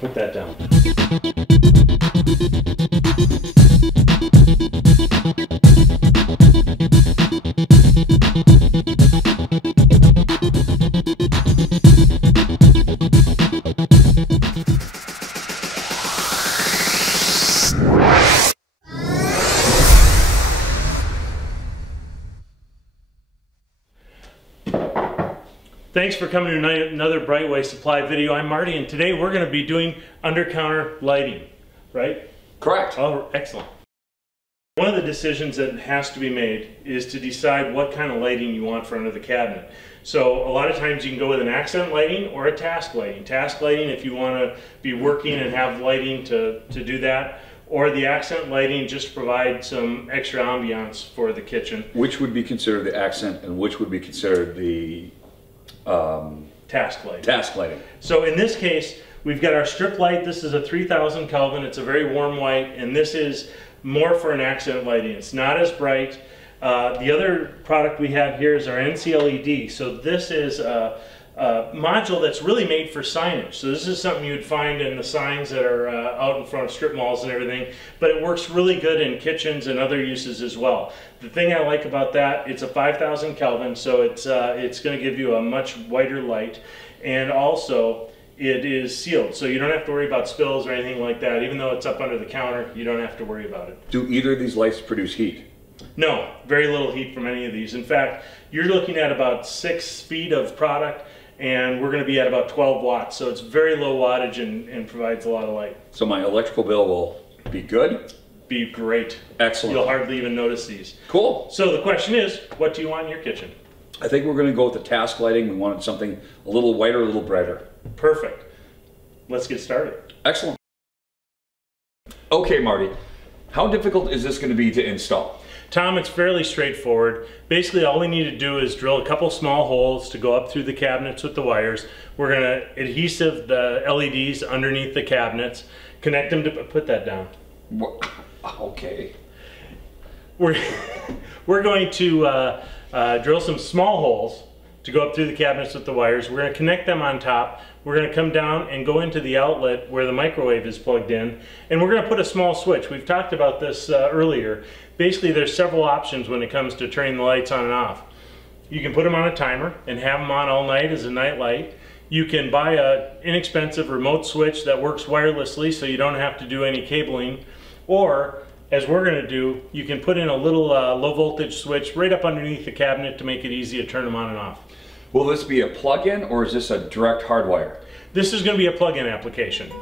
Put that down. Thanks for coming to another BrightWay Supply video. I'm Marty, and today we're going to be doing under-counter lighting, right? Correct. Oh, excellent. One of the decisions that has to be made is to decide what kind of lighting you want for under the cabinet. So a lot of times you can go with an accent lighting or a task lighting. Task lighting if you want to be working and have lighting to do that, or the accent lighting just provide some extra ambiance for the kitchen. Which would be considered the accent and which would be considered the task lighting. Task lighting. So in this case, we've got our strip light. This is a 3000 Kelvin. It's a very warm white, and this is more for an accent lighting. It's not as bright. The other product we have here is our NCLED. So this is a module that's really made for signage. So this is something you'd find in the signs that are out in front of strip malls and everything, but it works really good in kitchens and other uses as well. The thing I like about that, it's a 5000 Kelvin, so it's going to give you a much whiter light, and also it is sealed, so you don't have to worry about spills or anything like that. Even though it's up under the counter, you don't have to worry about it. Do either of these lights produce heat? No, very little heat from any of these. In fact, you're looking at about 6 feet of product, and we're going to be at about 12 watts, so it's very low wattage and provides a lot of light. So my electrical bill will be good? Be great. Excellent. You'll hardly even notice these. Cool. So the question is, what do you want in your kitchen? I think we're going to go with the task lighting. We wanted something a little whiter, a little brighter. Perfect. Let's get started. Excellent. Okay, Marty, how difficult is this going to be to install? Tom, it's fairly straightforward. Basically, all we need to do is drill a couple small holes to go up through the cabinets with the wires. We're going to adhesive the LEDs underneath the cabinets, connect them to, put that down. Okay. We're going to drill some small holes to go up through the cabinets with the wires. We're going to connect them on top. We're going to come down and go into the outlet where the microwave is plugged in, and we're going to put a small switch. We've talked about this earlier. Basically, there's several options when it comes to turning the lights on and off. You can put them on a timer and have them on all night as a night light. You can buy an inexpensive remote switch that works wirelessly so you don't have to do any cabling. Or, as we're going to do, you can put in a little low voltage switch right up underneath the cabinet to make it easy to turn them on and off. Will this be a plug-in or is this a direct hardwire? This is going to be a plug-in application.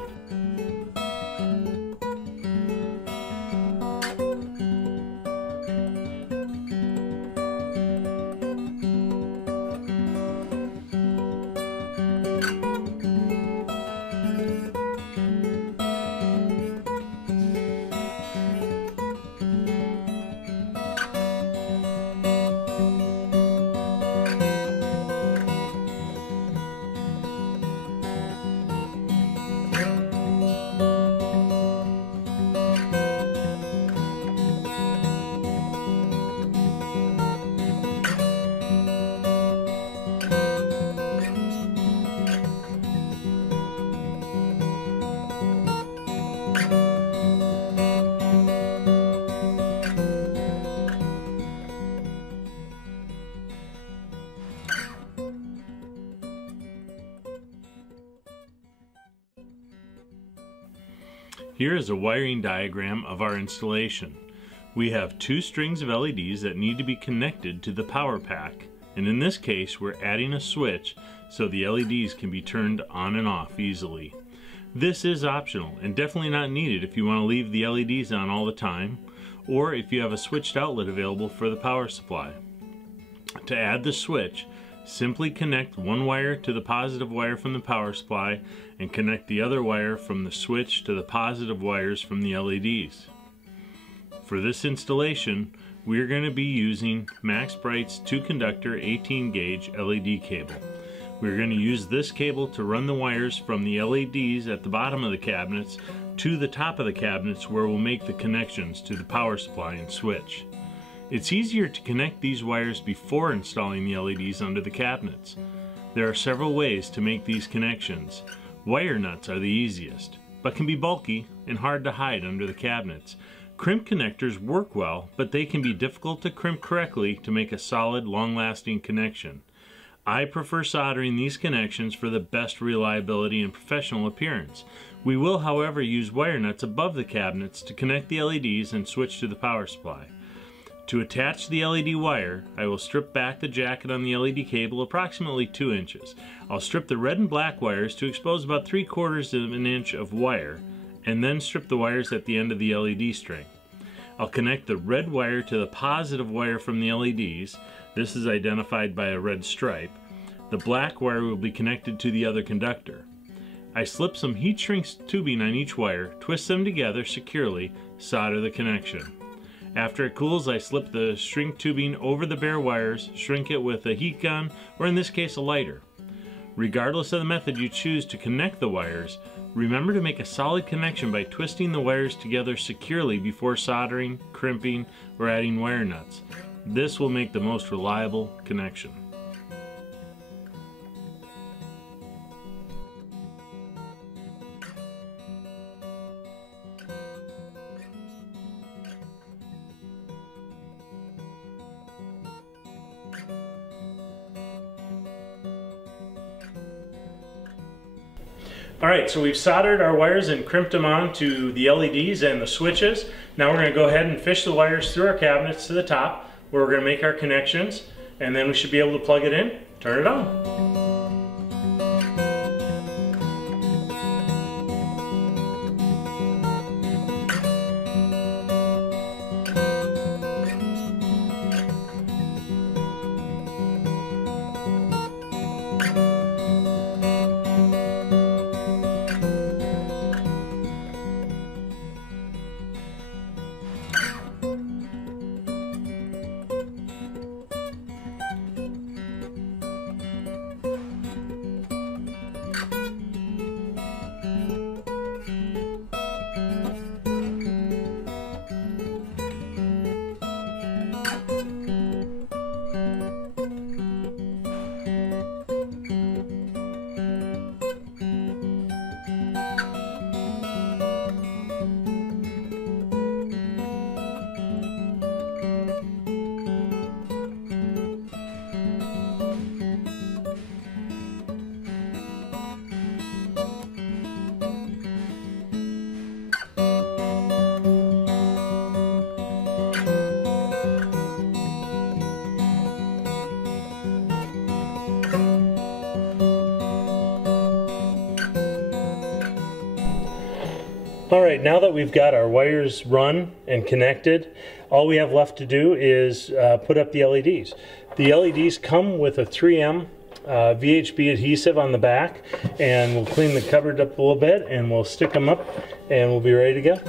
Here is a wiring diagram of our installation. We have 2 strings of LEDs that need to be connected to the power pack, and in this case we're adding a switch so the LEDs can be turned on and off easily. This is optional and definitely not needed if you want to leave the LEDs on all the time, or if you have a switched outlet available for the power supply. To add the switch, simply connect one wire to the positive wire from the power supply and connect the other wire from the switch to the positive wires from the LEDs. For this installation, we are going to be using MaxBright's 2-conductor 18 gauge LED cable. We're going to use this cable to run the wires from the LEDs at the bottom of the cabinets to the top of the cabinets where we'll make the connections to the power supply and switch. It's easier to connect these wires before installing the LEDs under the cabinets. There are several ways to make these connections. Wire nuts are the easiest, but can be bulky and hard to hide under the cabinets. Crimp connectors work well, but they can be difficult to crimp correctly to make a solid, long-lasting connection. I prefer soldering these connections for the best reliability and professional appearance. We will, however, use wire nuts above the cabinets to connect the LEDs and switch to the power supply. To attach the LED wire, I will strip back the jacket on the LED cable approximately 2 inches. I'll strip the red and black wires to expose about 3/4 of an inch of wire, and then strip the wires at the end of the LED string. I'll connect the red wire to the positive wire from the LEDs. This is identified by a red stripe. The black wire will be connected to the other conductor. I slip some heat shrink tubing on each wire, twist them together securely, solder the connection. After it cools, I slip the shrink tubing over the bare wires, shrink it with a heat gun, or in this case a lighter. Regardless of the method you choose to connect the wires, remember to make a solid connection by twisting the wires together securely before soldering, crimping, or adding wire nuts. This will make the most reliable connection. Alright, so we've soldered our wires and crimped them onto the LEDs and the switches. Now we're going to go ahead and fish the wires through our cabinets to the top, where we're going to make our connections, and then we should be able to plug it in, turn it on. Alright, now that we've got our wires run and connected, all we have left to do is put up the LEDs. The LEDs come with a 3M VHB adhesive on the back, and we'll clean the cupboard up a little bit and we'll stick them up and we'll be ready to go.